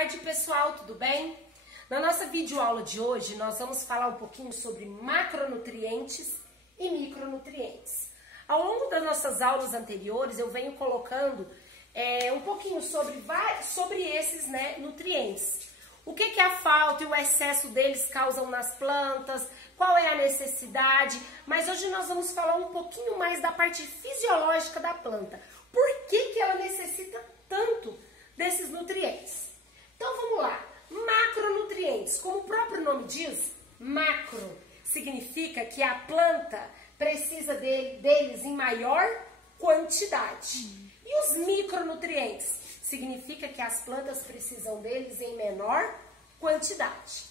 tarde, pessoal, tudo bem? Na nossa videoaula de hoje, nós vamos falar um pouquinho sobre macronutrientes e micronutrientes. Ao longo das nossas aulas anteriores, eu venho colocando um pouquinho sobre esses nutrientes. O que a falta e o excesso deles causam nas plantas, qual é a necessidade, mas hoje nós vamos falar um pouquinho mais da parte fisiológica da planta. Por que ela necessita tanto desses nutrientes? Então vamos lá, macronutrientes, como o próprio nome diz, macro significa que a planta precisa deles em maior quantidade. E os micronutrientes significa que as plantas precisam deles em menor quantidade.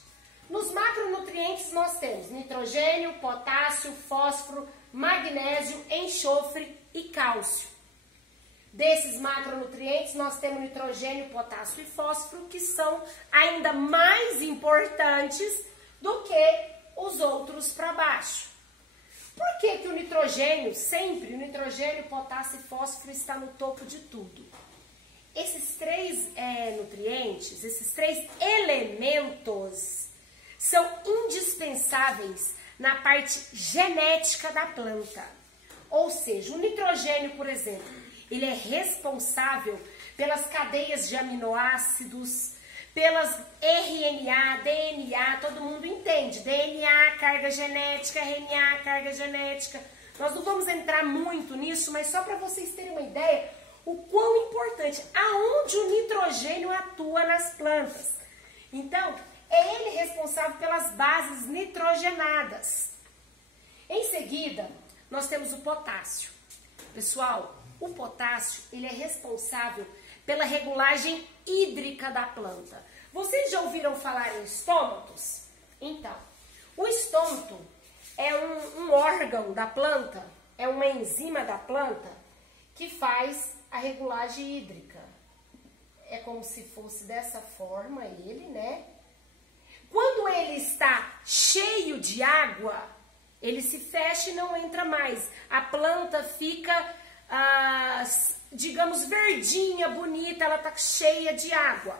Nos macronutrientes nós temos nitrogênio, potássio, fósforo, magnésio, enxofre e cálcio. Desses macronutrientes nós temos nitrogênio, potássio e fósforo, que são ainda mais importantes do que os outros para baixo. Por que o nitrogênio, sempre o nitrogênio, potássio e fósforo está no topo de tudo? Esses três nutrientes, esses três elementos são indispensáveis na parte genética da planta. Ou seja, o nitrogênio, por exemplo, ele é responsável pelas cadeias de aminoácidos, pelas RNA, DNA, todo mundo entende. DNA, carga genética, RNA, carga genética. Nós não vamos entrar muito nisso, mas só para vocês terem uma ideia o quão importante, aonde o nitrogênio atua nas plantas. Então, é ele responsável pelas bases nitrogenadas. Em seguida, nós temos o potássio. Pessoal, o potássio, ele é responsável pela regulagem hídrica da planta. Vocês já ouviram falar em estômatos? Então, o estômato é um órgão da planta, é uma enzima da planta que faz a regulagem hídrica. É como se fosse dessa forma ele, né? Quando ele está cheio de água, ele se fecha e não entra mais. A planta fica, digamos, verdinha, bonita, ela está cheia de água.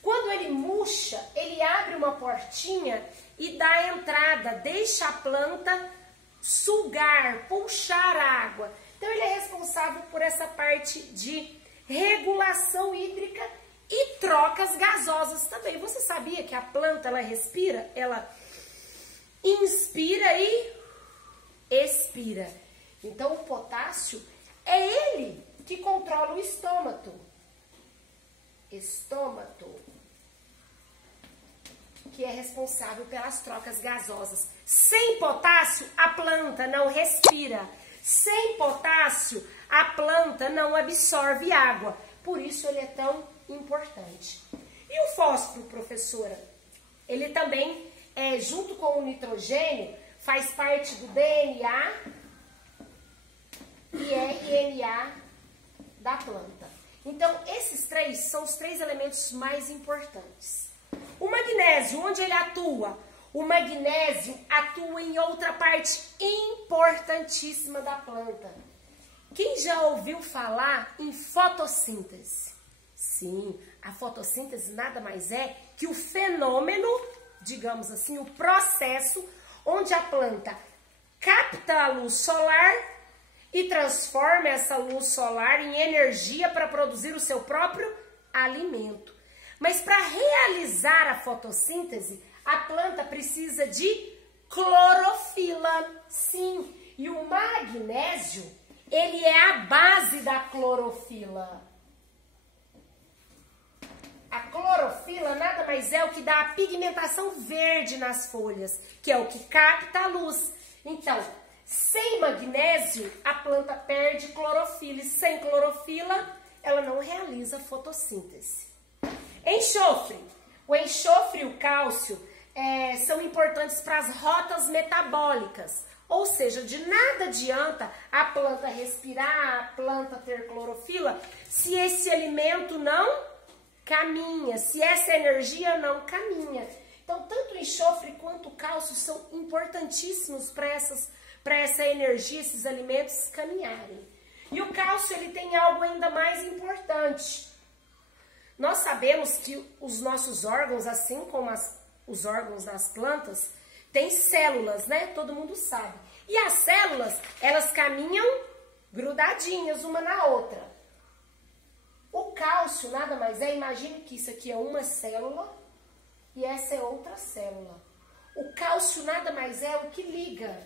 Quando ele murcha, ele abre uma portinha e dá entrada, deixa a planta sugar, puxar a água. Então ele é responsável por essa parte de regulação hídrica e trocas gasosas também. Você sabia que a planta, ela respira, ela inspira e expira. Então o potássio é ele que controla o estômato. Estômato, que é responsável pelas trocas gasosas. Sem potássio, a planta não respira. Sem potássio, a planta não absorve água. Por isso ele é tão importante. E o fósforo, professora? Ele também, junto com o nitrogênio, faz parte do DNA e RNA da planta. Então, esses três são os três elementos mais importantes. O magnésio, onde ele atua? O magnésio atua em outra parte importantíssima da planta. Quem já ouviu falar em fotossíntese? Sim, a fotossíntese nada mais é que o fenômeno, digamos assim, o processo onde a planta capta a luz solar e transforma essa luz solar em energia para produzir o seu próprio alimento. Mas para realizar a fotossíntese, a planta precisa de clorofila, sim. E o magnésio, ele é a base da clorofila. A clorofila nada mais é o que dá a pigmentação verde nas folhas, que é o que capta a luz. Então, sem magnésio, a planta perde clorofila. E sem clorofila, ela não realiza fotossíntese. Enxofre. O enxofre e o cálcio são importantes para as rotas metabólicas. Ou seja, de nada adianta a planta respirar, a planta ter clorofila, se esse alimento não caminha, se essa energia não caminha. Então, tanto o enxofre quanto o cálcio são importantíssimos para essa energia, esses alimentos caminharem. E o cálcio, ele tem algo ainda mais importante. Nós sabemos que os nossos órgãos, assim como os órgãos das plantas, têm células, né? Todo mundo sabe. E as células, elas caminham grudadinhas uma na outra. O cálcio nada mais é, imagine que isso aqui é uma célula e essa é outra célula. O cálcio nada mais é o que liga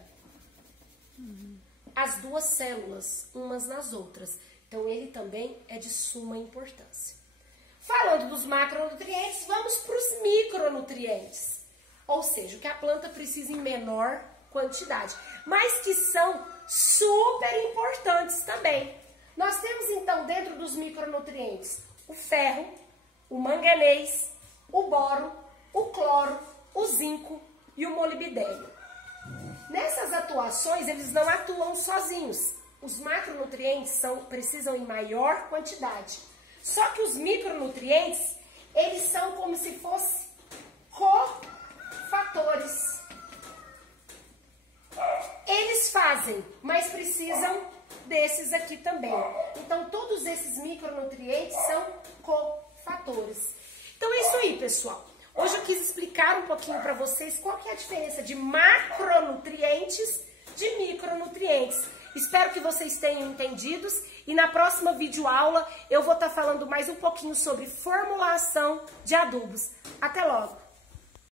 as duas células umas nas outras. Então ele também é de suma importância. Falando dos macronutrientes, vamos para os micronutrientes. Ou seja, o que a planta precisa em menor quantidade, mas que são super importantes também. Nós temos então dentro dos micronutrientes o ferro, o manganês, o boro, o cloro, o zinco e o molibdênio. Nessas atuações, eles não atuam sozinhos. Os macronutrientes precisam em maior quantidade. Só que os micronutrientes, eles são como se fossem cofatores. Eles fazem, mas precisam desses aqui também. Então, todos esses micronutrientes são cofatores. Então, é isso aí, pessoal. Hoje eu quis explicar um pouquinho para vocês qual que é a diferença de macronutrientes de micronutrientes. Espero que vocês tenham entendido e na próxima videoaula eu vou estar falando mais um pouquinho sobre formulação de adubos. Até logo!